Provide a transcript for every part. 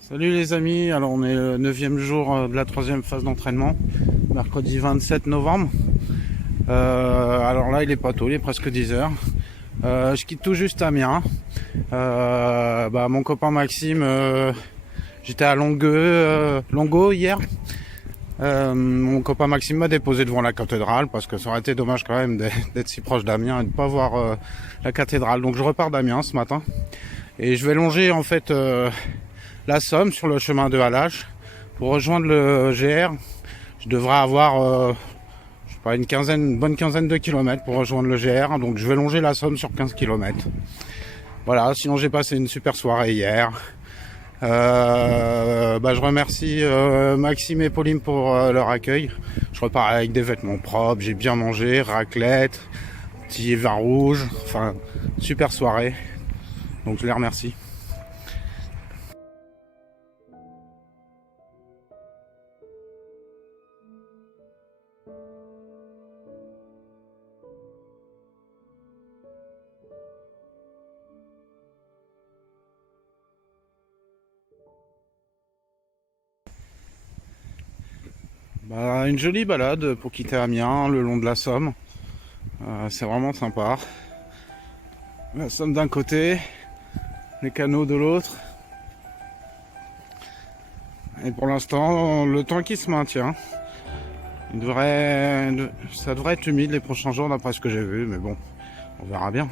Salut les amis, alors on est le 9e jour de la 3e phase d'entraînement, mercredi 27 novembre. Alors là il est pas tôt, il est presque 10h. Je quitte tout juste Amiens. Mon copain Maxime, j'étais à Longo hier. Mon copain Maxime m'a déposé devant la cathédrale parce que ça aurait été dommage quand même d'être si proche d'Amiens et de pas voir la cathédrale. Donc je repars d'Amiens ce matin et je vais longer en fait la Somme sur le chemin de halage pour rejoindre le GR. Je devrais avoir je sais pas, une bonne quinzaine de kilomètres pour rejoindre le GR, donc je vais longer la Somme sur 15 km. Voilà, sinon j'ai passé une super soirée hier. Je remercie Maxime et Pauline pour leur accueil. Je repars avec des vêtements propres, j'ai bien mangé, raclette, petit vin rouge, enfin super soirée. Donc je les remercie. Une jolie balade pour quitter Amiens le long de la Somme. C'est vraiment sympa. La Somme d'un côté, les canaux de l'autre. Et pour l'instant, le temps qui se maintient. Ça devrait être humide les prochains jours d'après ce que j'ai vu, mais bon, on verra bien.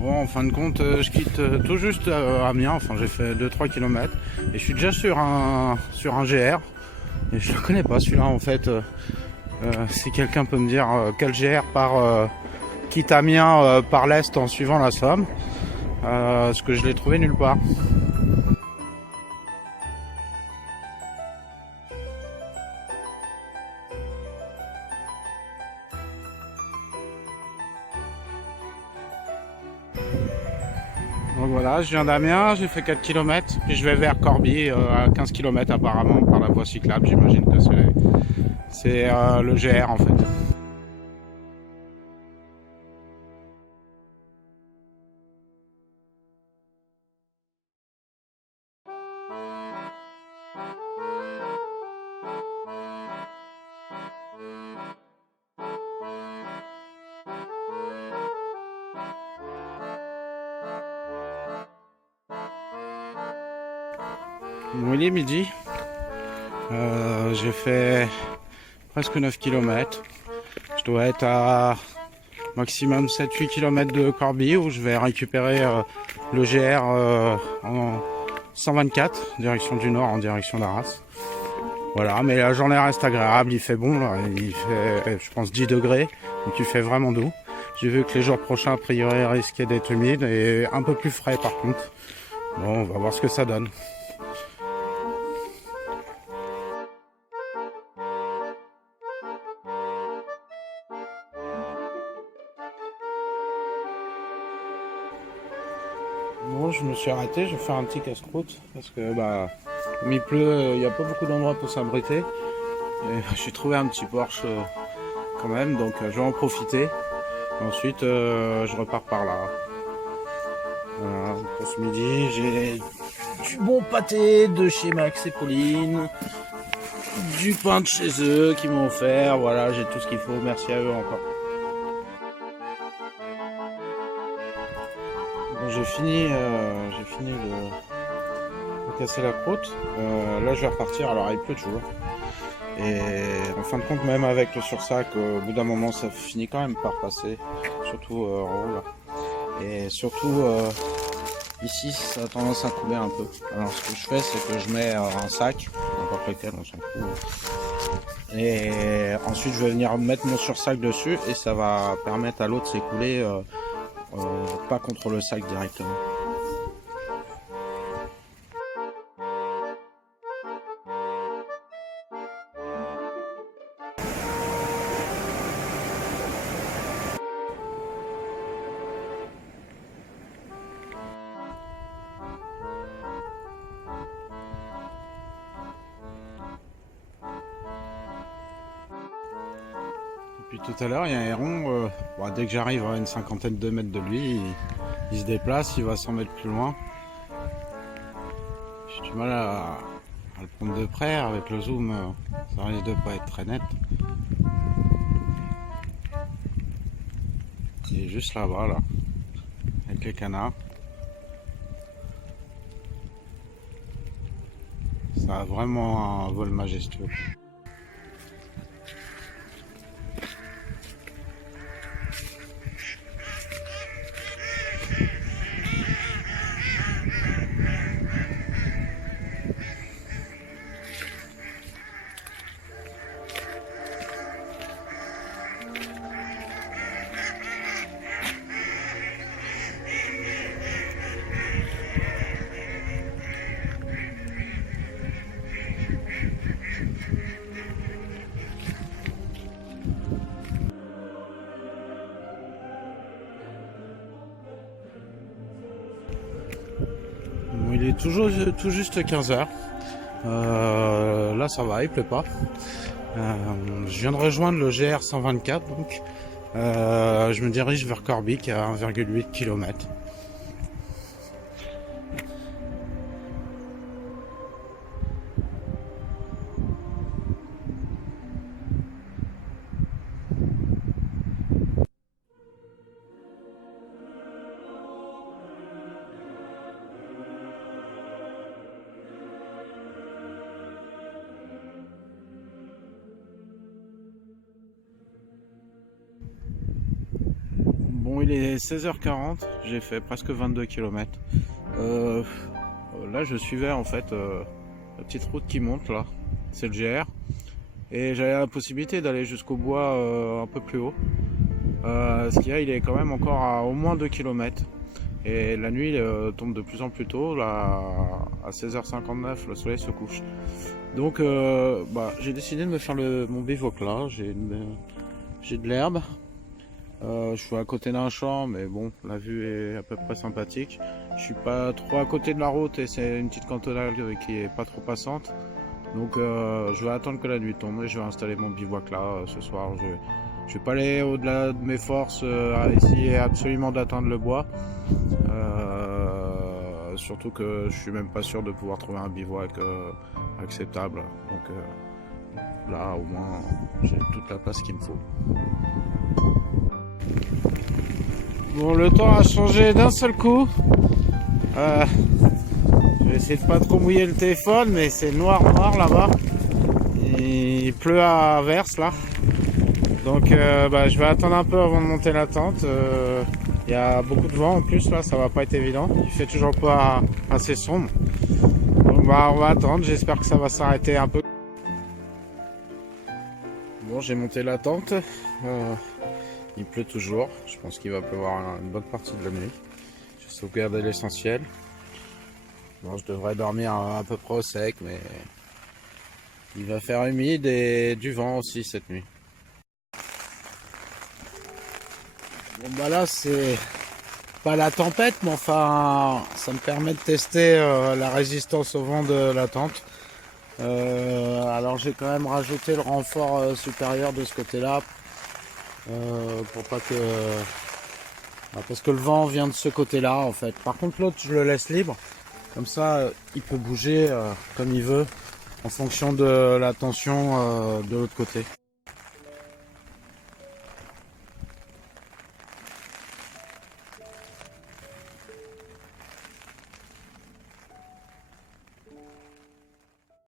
Bon, en fin de compte, je quitte tout juste Amiens, enfin j'ai fait 2-3 km et je suis déjà sur un GR et je le connais pas celui-là en fait. Si quelqu'un peut me dire quel GR quitte Amiens par l'est en suivant la Somme, parce que je l'ai trouvé nulle part. Donc voilà, je viens d'Amiens, j'ai fait 4 km, puis je vais vers Corbie à 15 km apparemment par la voie cyclable, j'imagine que c'est le GR en fait. Bon, il est midi, j'ai fait presque 9 km. dois être à maximum 7-8 km de Corbie où je vais récupérer le GR en 124, direction du nord, en direction d'Arras. Voilà, mais la journée reste agréable, il fait bon, là. Il fait je pense 10 degrés, donc il fait vraiment doux. J'ai vu que les jours prochains, a priori, risquaient d'être humides et un peu plus frais par contre. Bon, on va voir ce que ça donne. Bon, je me suis arrêté, je vais faire un petit casse-croûte parce que comme il pleut, il n'y a pas beaucoup d'endroits pour s'abriter. J'ai trouvé un petit Porsche quand même, donc je vais en profiter. Ensuite, je repars par là. Voilà, pour ce midi, j'ai du bon pâté de chez Max et Pauline, du pain de chez eux qu'ils m'ont offert. Voilà, j'ai tout ce qu'il faut. Merci à eux encore. Bon, j'ai fini de casser la croûte. Là, je vais repartir. Alors, il pleut toujours. Et en fin de compte, même avec le sursac, au bout d'un moment, ça finit quand même par passer, surtout en haut là. Et surtout, ici, ça a tendance à couler un peu. Alors, ce que je fais, c'est que je mets un sac, n'importe lequel, on s'en fout. Et ensuite, je vais venir mettre mon sursac dessus et ça va permettre à l'eau de s'écouler, pas contre le sac directement. Puis tout à l'heure, il y a un héron, dès que j'arrive à une cinquantaine de mètres de lui, il se déplace, il va 100 mètres plus loin. J'ai du mal à le prendre de près, avec le zoom, ça risque de pas être très net. Il est juste là-bas, là, avec les canards. Ça a vraiment un vol majestueux. Bon, il est tout juste 15h. Là ça va, il pleut pas. Je viens de rejoindre le GR 124, donc je me dirige vers Corbic à 1,8 km. Bon, il est 16h40, j'ai fait presque 22 km. Là, je suivais en fait la petite route qui monte là, c'est le GR. Et j'avais la possibilité d'aller jusqu'au bois un peu plus haut. Ce qu'il y a, il est quand même encore à au moins 2 km. Et la nuit tombe de plus en plus tôt, là, à 16h59, le soleil se couche. Donc j'ai décidé de me faire mon bivouac là, j'ai de l'herbe. Je suis à côté d'un champ, mais bon, la vue est à peu près sympathique. Je suis pas trop à côté de la route et c'est une petite cantonade qui est pas trop passante. Donc je vais attendre que la nuit tombe et je vais installer mon bivouac là ce soir. Je vais pas aller au-delà de mes forces, essayer absolument d'atteindre le bois. Surtout que je suis même pas sûr de pouvoir trouver un bivouac acceptable. Donc là au moins j'ai toute la place qu'il me faut. Bon, le temps a changé d'un seul coup. Je vais essayer de pas trop mouiller le téléphone, mais c'est noir là-bas. Il pleut à verse là. Donc je vais attendre un peu avant de monter la tente. Il y a beaucoup de vent en plus là, ça va pas être évident. Il fait toujours pas assez sombre. Donc on va attendre, j'espère que ça va s'arrêter un peu. Bon, j'ai monté la tente. Il pleut toujours. Je pense qu'il va pleuvoir une bonne partie de la nuit. J'ai sauvegardé l'essentiel. Bon, je devrais dormir à peu près au sec, mais il va faire humide et du vent aussi cette nuit. Bon bah là c'est pas la tempête, mais enfin ça me permet de tester la résistance au vent de la tente. Alors j'ai quand même rajouté le renfort supérieur de ce côté-là pour pas que parce que le vent vient de ce côté-là en fait. Par contre l'autre je le laisse libre, comme ça il peut bouger comme il veut en fonction de la tension de l'autre côté.